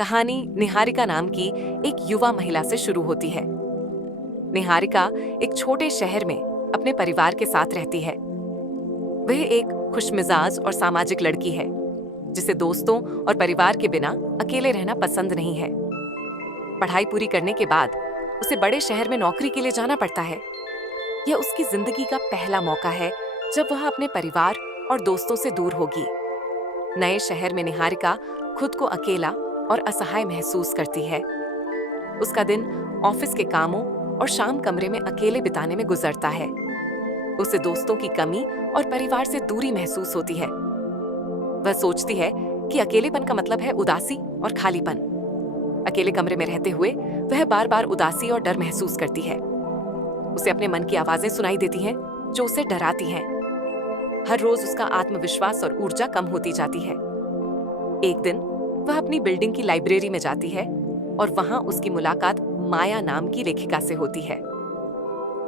कहानी निहारिका नाम की एक युवा महिला से शुरू होती है। निहारिका एक छोटे शहर में अपने परिवार के साथ रहती है। वह एक खुशमिजाज और सामाजिक लड़की है जिसे दोस्तों और परिवार के बिना अकेले रहना पसंद नहीं है। पढ़ाई पूरी करने के बाद उसे बड़े शहर में नौकरी के लिए जाना पड़ता है। यह उसकी जिंदगी का पहला मौका है जब वह अपने परिवार और दोस्तों से दूर होगी। नए शहर में निहारिका खुद को अकेला और असहाय महसूस करती है। उसका दिन ऑफिस के कामों और शाम कमरे में अकेले बिताने में गुजरता है। उसे दोस्तों की कमी और परिवार से दूरी महसूस होती है। वह सोचती है कि अकेलेपन का मतलब है उदासी और खालीपन। अकेले कमरे में रहते हुए वह बार बार उदासी और डर महसूस करती है। उसे अपने मन की आवाजें सुनाई देती हैं जो उसे डराती हैं। हर रोज उसका आत्मविश्वास और ऊर्जा कम होती जाती है। एक दिन वह अपनी बिल्डिंग की लाइब्रेरी में जाती है और वहां उसकी मुलाकात माया नाम की लेखिका से होती है।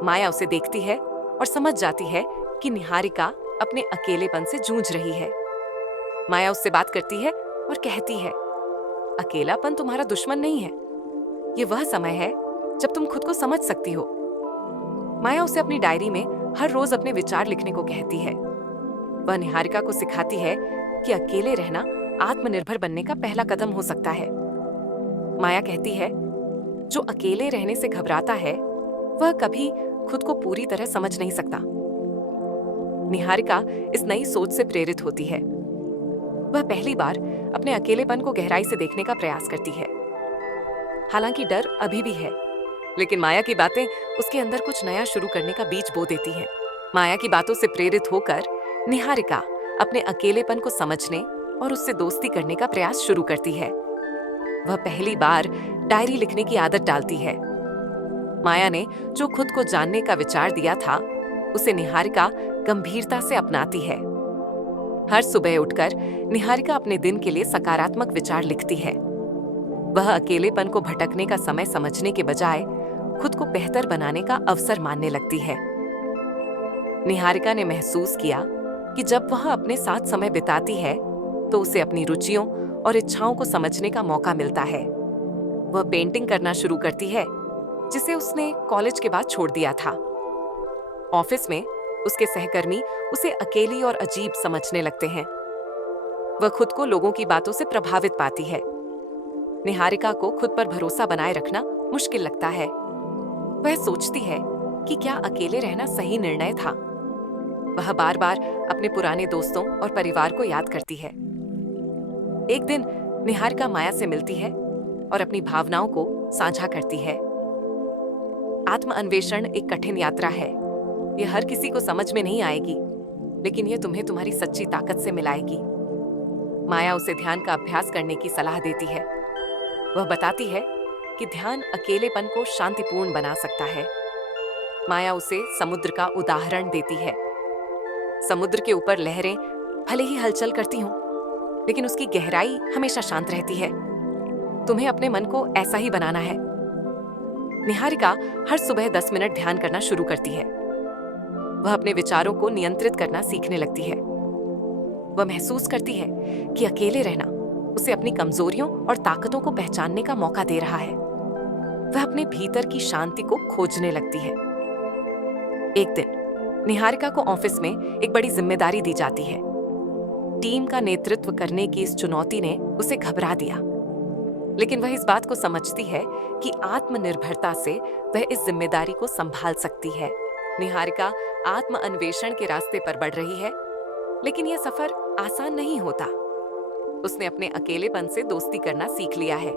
माया उसे देखती है और समझ जाती है कि निहारिका अपने अकेलेपन से जूझ रही है। माया उससे बात करती है और कहती है, अकेलापन तुम्हारा दुश्मन नहीं है। ये वह समय है जब तुम खुद को समझ सकती हो। माया उसे अपनी डायरी में हर रोज अपने विचार लिखने को कहती है। वह निहारिका को सिखाती है कि अकेले रहना आत्मनिर्भर बनने का पहला कदम हो सकता है। माया कहती है, जो अकेले रहने से घबराता है वह कभी खुद को पूरी तरह समझ नहीं सकता। निहारिका इस नई सोच से प्रेरित होती है। वह पहली बार अपने अकेलेपन को गहराई से देखने का प्रयास करती है। हालांकि डर अभी भी है, लेकिन माया की बातें उसके अंदर कुछ नया शुरू करने का बीज बो देती हैं। माया की बातों से प्रेरित होकर निहारिका अपने अकेलेपन को समझने और उससे दोस्ती करने का प्रयास शुरू करती है। वह पहली बार डायरी लिखने की आदत डालती है। माया ने जो खुद को जानने का विचार दिया था, उसे निहारिका गंभीरता से अपनाती है। हर सुबह उठकर निहारिका अपने दिन के लिए सकारात्मक विचार लिखती है। वह अकेलेपन को भटकने का समय समझने के बजाय खुद को बेहतर बनाने का अवसर मानने लगती है। निहारिका ने महसूस किया कि जब वह अपने साथ समय बिताती है तो उसे अपनी रुचियों और इच्छाओं को समझने का मौका मिलता है। वह पेंटिंग करना शुरू करती है, जिसे उसने कॉलेज के बाद छोड़ दिया था। ऑफिस में उसके सहकर्मी उसे अकेली और अजीब समझने लगते हैं। वह खुद को लोगों की बातों से प्रभावित पाती है। निहारिका को खुद पर भरोसा बनाए रखना मुश्किल लगता है। वह सोचती है कि क्या अकेले रहना सही निर्णय था। वह बार बार अपने पुराने दोस्तों और परिवार को याद करती है। एक दिन निहारिका माया से मिलती है और अपनी भावनाओं को साझा करती है। आत्म अन्वेषण एक कठिन यात्रा है। यह हर किसी को समझ में नहीं आएगी, लेकिन यह तुम्हें तुम्हारी सच्ची ताकत से मिलाएगी। माया उसे ध्यान का अभ्यास करने की सलाह देती है। वह बताती है कि ध्यान अकेलेपन को शांतिपूर्ण बना सकता है। माया उसे समुद्र का उदाहरण देती है। समुद्र के ऊपर लहरें भले ही हलचल करती हों, लेकिन उसकी गहराई हमेशा शांत रहती है। तुम्हें अपने मन को ऐसा ही बनाना है। निहारिका हर सुबह 10 मिनट ध्यान करना शुरू करती है। वह अपने विचारों को नियंत्रित करना सीखने लगती है। वह महसूस करती है कि अकेले रहना उसे अपनी कमजोरियों और ताकतों को पहचानने का मौका दे रहा है। वह अपने भीतर की शांति को खोजने लगती है। एक दिन निहारिका को ऑफिस में एक बड़ी जिम्मेदारी दी जाती है। टीम का नेतृत्व करने की इस चुनौती ने उसे घबरा दिया, लेकिन वह इस बात को समझती है कि आत्मनिर्भरता से वह इस जिम्मेदारी को संभाल सकती है। निहारिका आत्म अन्वेषण के रास्ते पर बढ़ रही है, लेकिन यह सफर आसान नहीं होता। उसने अपने अकेलेपन से दोस्ती करना सीख लिया है,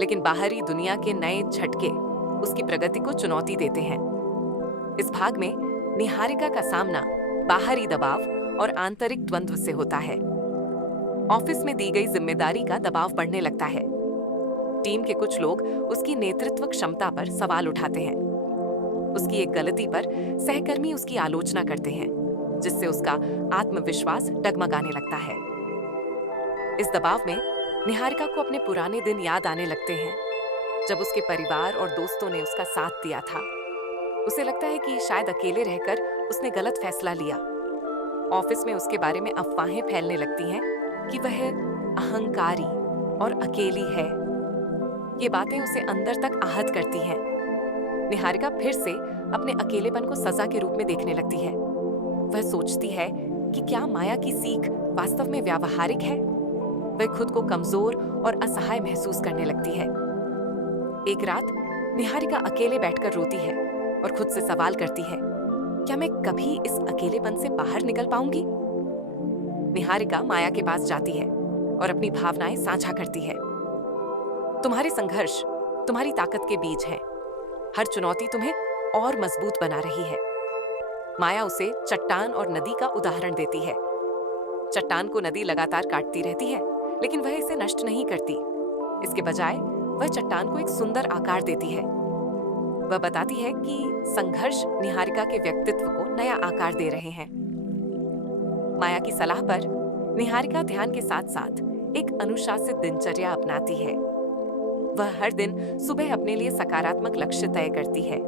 लेकिन बाहरी दुनिया के नए झटके उसकी प्रगति को चुनौती देते हैं। इस भाग में निहारिका का सामना बाहरी दबाव और आंतरिक द्वंद्व से होता है। ऑफिस में दी गई जिम्मेदारी का दबाव बढ़ने लगता है। टीम के कुछ लोग उसकी नेतृत्व क्षमता पर सवाल उठाते हैं। उसकी एक गलती पर सहकर्मी उसकी आलोचना करते हैं, जिससे उसका आत्मविश्वास डगमगाने लगता है। इस दबाव में निहारिका को अपने पुराने दिन याद आने लगते हैं, जब उसके परिवार और दोस्तों ने उसका साथ दिया था। उसे लगता है कि शायद अकेले रहकर उसने गलत फैसला लिया। ऑफिस में उसके बारे में अफवाहें फैलने लगती हैं कि वह अहंकारी और अकेली है। ये बातें उसे अंदर तक आहत करती हैं। निहारिका फिर से अपने अकेलेपन को सजा के रूप में देखने लगती है। वह सोचती है कि क्या माया की सीख वास्तव में व्यावहारिक है। वह खुद को कमजोर और असहाय महसूस करने लगती है। एक रात निहारिका अकेले बैठकर रोती है और खुद से सवाल करती है, क्या मैं कभी इस अकेलेपन से बाहर निकल पाऊंगी? निहारिका माया के पास जाती है और अपनी भावनाएं साझा करती है। तुम्हारे संघर्ष तुम्हारी ताकत के बीज हैं। हर चुनौती तुम्हें और मजबूत बना रही है। माया उसे चट्टान और नदी का उदाहरण देती है। चट्टान को नदी लगातार काटती रहती है, लेकिन वह इसे नष्ट नहीं करती। इसके बजाय वह चट्टान को एक सुंदर आकार देती है। वह बताती है कि संघर्ष निहारिका के व्यक्तित्व को नया आकार दे रहे हैं। माया की सलाह पर निहारिका ध्यान के साथ साथ एक अनुशासित दिनचर्या अपनाती है। वह हर दिन सुबह अपने लिए सकारात्मक लक्ष्य तय करती है।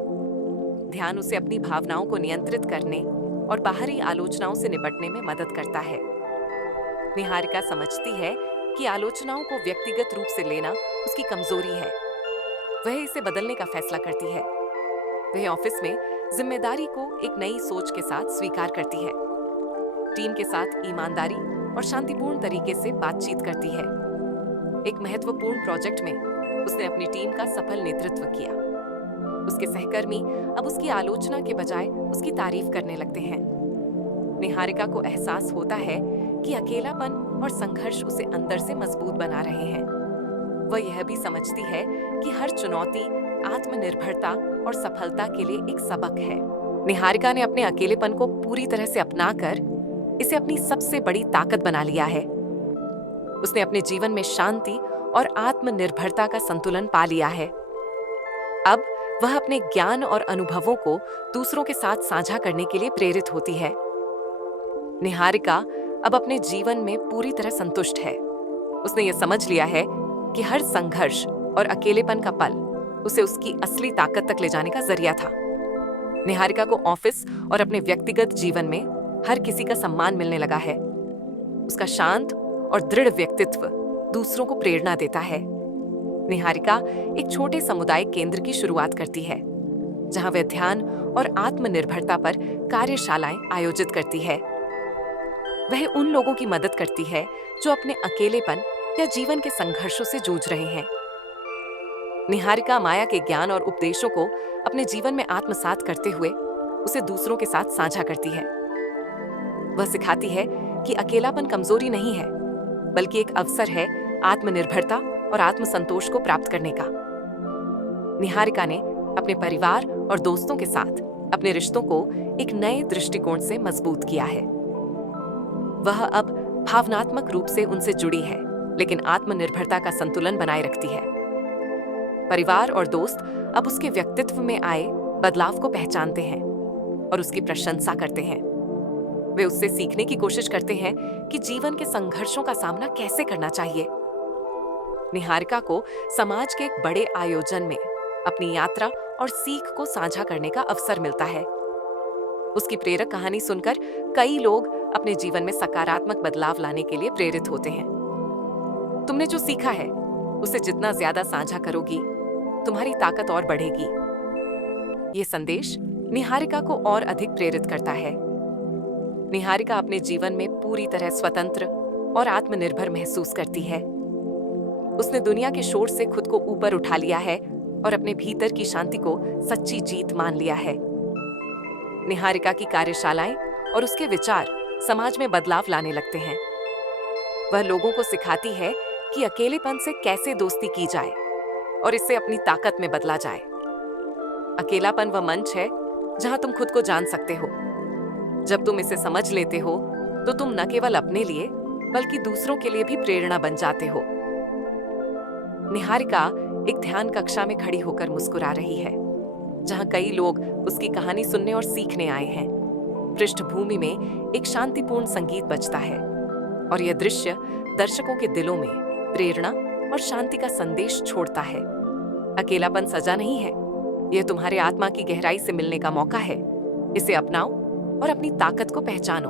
ध्यान उसे अपनी भावनाओं को नियंत्रित करने और बाहरी आलोचनाओं से निपटने में मदद करता है। निहारिका समझती है कि आलोचनाओं को व्यक्तिगत रूप से लेना उसकी कमजोरी है। वह इसे बदलने का फैसला करती है। वह ऑफिस में जिम्मेदारी को एक नई सोच के साथ स्वीकार करती है। टीम के साथ ईमानदारी और शांतिपूर्ण तरीके से बातचीत करती है। एक महत्वपूर्ण प्रोजेक्ट में उसने अपनी टीम का सफल नेतृत्व किया। उसके सहकर्मी अब उसकी आलोचना के बजाय उसकी तारीफ करने लगते हैं। निहारिका को एहसास होता है कि अकेलापन और संघर्ष उसे अंदर से मजबूत बना रहे हैं। वह यह भी समझती है कि हर चुनौती आत्मनिर्भरता और सफलता के लिए एक सबक है। निहारिका ने अपने अकेलेपन को पूरी तरह से अपनाकर इसे अपनी सबसे बड़ी ताकत बना लिया है। उसने अपने जीवन में शांति और आत्मनिर्भरता का संतुलन पा लिया है। अब वह अपने ज्ञान और अनुभवों को दूसरों के साथ साझा करने के लिए प्रेरित होती है। निहारिका अब अपने जीवन में पूरी तरह संतुष्ट है। उसने ये समझ लिया है कि हर संघर्ष और अकेलेपन का पल उसे उसकी असली ताकत तक ले जाने का जरिया था। निहारिका को ऑफिस और अपने व्यक्तिगत जीवन में हर किसी का सम्मान मिलने लगा है। उसका शांत और दृढ़ व्यक्तित्व दूसरों को प्रेरणा देता है। निहारिका एक छोटे सामुदायिक केंद्र की शुरुआत करती है, जहां वह ध्यान और आत्मनिर्भरता पर कार्यशालाएं आयोजित करती है। वह उन लोगों की मदद करती है जो अपने अकेलेपन या जीवन के संघर्षों से जूझ रहे हैं। निहारिका माया के ज्ञान और उपदेशों को अपने जीवन में आत्मसात करते हुए उसे दूसरों के साथ साझा करती है। वह सिखाती है कि अकेलापन कमजोरी नहीं है, बल्कि एक अवसर है आत्मनिर्भरता और आत्मसंतोष को प्राप्त करने का। निहारिका ने अपने परिवार और दोस्तों के साथ अपने रिश्तों को एक नए दृष्टिकोण से मजबूत किया है। वह अब भावनात्मक रूप से उनसे जुड़ी है, लेकिन आत्मनिर्भरता का संतुलन बनाए रखती है। परिवार और दोस्त अब उसके व्यक्तित्व में आए बदलाव को पहचानते हैं और उसकी प्रशंसा करते हैं। वे उससे सीखने की कोशिश करते हैं कि जीवन के संघर्षों का सामना कैसे करना चाहिए। निहारिका को समाज के एक बड़े आयोजन में अपनी यात्रा और सीख को साझा करने का अवसर मिलता है। उसकी प्रेरक कहानी सुनकर कई लोग अपने जीवन में सकारात्मक बदलाव लाने के लिए प्रेरित होते हैं। तुमने जो सीखा है उसे जितना ज्यादा साझा करोगी, तुम्हारी ताकत और बढ़ेगी। ये संदेश निहारिका को और अधिक प्रेरित करता है। निहारिका अपने जीवन में पूरी तरह स्वतंत्र और आत्मनिर्भर महसूस करती है। उसने दुनिया के शोर से खुद को ऊपर उठा लिया है और अपने भीतर की शांति को सच्ची जीत मान लिया है। निहारिका की कार्यशालाएं और उसके विचार समाज में बदलाव लाने लगते हैं। वह लोगों को सिखाती है कि अकेलेपन से कैसे दोस्ती की जाए और इसे अपनी ताकत में बदला जाए। अकेलापन वह मंच है जहां तुम खुद को जान सकते हो। जब तुम इसे समझ लेते हो तो तुम न केवल अपने लिए बल्कि दूसरों के लिए भी प्रेरणा बन जाते हो। निहारिका एक ध्यान कक्षा में खड़ी होकर मुस्कुरा रही है, जहां कई लोग उसकी कहानी सुनने और सीखने आए हैं। पृष्ठभूमि में एक शांतिपूर्ण संगीत बजता है और यह दृश्य दर्शकों के दिलों में प्रेरणा और शांति का संदेश छोड़ता है। अकेलापन सजा नहीं है, यह तुम्हारे आत्मा की गहराई से मिलने का मौका है। इसे अपनाओ और अपनी ताकत को पहचानो।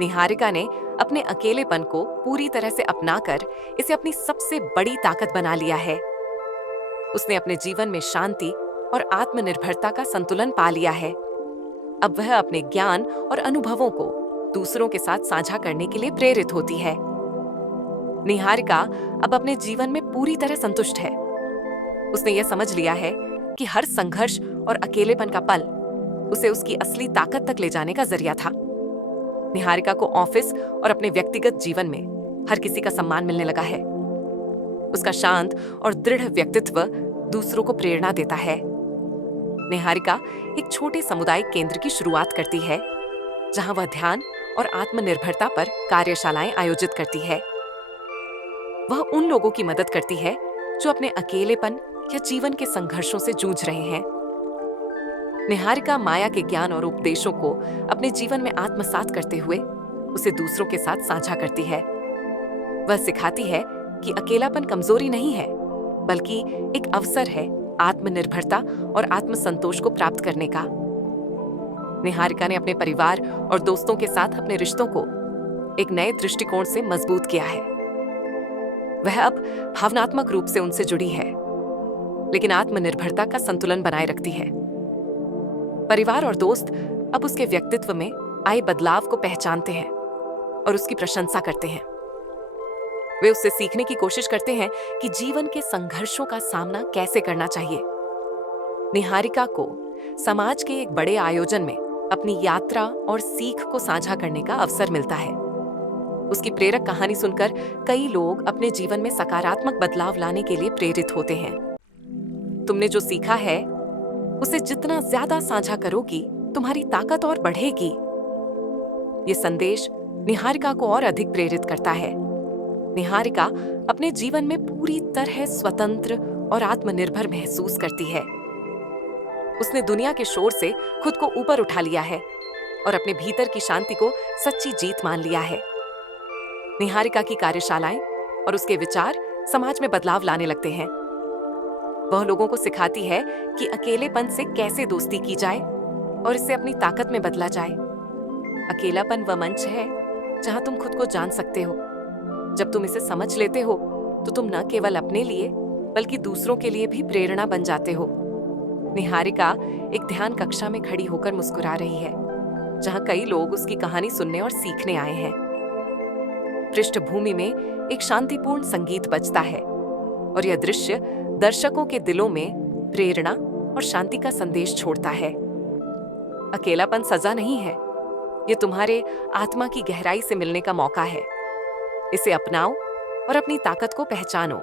निहारिका ने अपने अकेलेपन को पूरी तरह से अपनाकर इसे अपनी सबसे बड़ी ताकत बना लिया है। उसने अपने जीवन में शांति और आत्मनिर्भरता का संतुलन पा लिया है। अब वह अपने ज्ञान और अनुभवों को दूसरों के साथ साझा करने के लिए प्रेरित होती है। निहारिका अब अपने जीवन में पूरी तरह संतुष्ट है। उसने यह समझ लिया है कि हर संघर्ष और अकेलेपन का पल उसे उसकी असली ताकत तक ले जाने का जरिया था। निहारिका को ऑफिस और अपने व्यक्तिगत जीवन में हर किसी का सम्मान मिलने लगा है। उसका शांत और दृढ़ व्यक्तित्व दूसरों को प्रेरणा देता है। निहारिका एक छोटे सामुदायिक केंद्र की शुरुआत करती है, जहां वह ध्यान और आत्मनिर्भरता पर कार्यशालाएं आयोजित करती है। वह उन लोगों की मदद करती है जो अपने अकेलेपन या जीवन के संघर्षों से जूझ रहे हैं। निहारिका माया के ज्ञान और उपदेशों को अपने जीवन में आत्मसात करते हुए उसे दूसरों के साथ साझा करती है। वह सिखाती है कि अकेलापन कमजोरी नहीं है, बल्कि एक अवसर है आत्मनिर्भरता और आत्मसंतोष को प्राप्त करने का। निहारिका ने अपने परिवार और दोस्तों के साथ अपने रिश्तों को एक नए दृष्टिकोण से मजबूत किया है। वह अब भावनात्मक रूप से उनसे जुड़ी है, लेकिन आत्मनिर्भरता का संतुलन बनाए रखती है। परिवार और दोस्त अब उसके व्यक्तित्व में आए बदलाव को पहचानते हैं और उसकी प्रशंसा करते हैं। वे उससे सीखने की कोशिश करते हैं कि जीवन के संघर्षों का सामना कैसे करना चाहिए। निहारिका को समाज के एक बड़े आयोजन में अपनी यात्रा और सीख को साझा करने का अवसर मिलता है। उसकी प्रेरक कहानी सुनकर कई लोग अपने जीवन में सकारात्मक बदलाव लाने के लिए प्रेरित होते हैं। तुमने जो सीखा है उसे जितना ज्यादा साझा करोगी, तुम्हारी ताकत और बढ़ेगी। ये संदेश निहारिका को और अधिक प्रेरित करता है। निहारिका अपने जीवन में पूरी तरह स्वतंत्र और आत्मनिर्भर महसूस करती है। उसने दुनिया के शोर से खुद को ऊपर उठा लिया है और अपने भीतर की शांति को सच्ची जीत मान लिया है। निहारिका की कार्यशालाएं और उसके विचार समाज में बदलाव लाने लगते हैं। वह लोगों को सिखाती है कि अकेलेपन से कैसे दोस्ती की जाए और इसे अपनी ताकत में बदला जाए। अकेलापन वह मंच है जहां तुम खुद को जान सकते हो। जब तुम इसे समझ लेते हो तो तुम न केवल अपने लिए बल्कि दूसरों के लिए भी प्रेरणा बन जाते हो। निहारिका एक ध्यान कक्षा में खड़ी होकर मुस्कुरा रही है, जहां कई लोग उसकी कहानी सुनने और सीखने आए हैं। पृष्ठभूमि में एक शांतिपूर्ण संगीत बजता है और यह दृश्य दर्शकों के दिलों में प्रेरणा और शांति का संदेश छोड़ता है। अकेलापन सजा नहीं है, यह तुम्हारे आत्मा की गहराई से मिलने का मौका है। इसे अपनाओ और अपनी ताकत को पहचानो।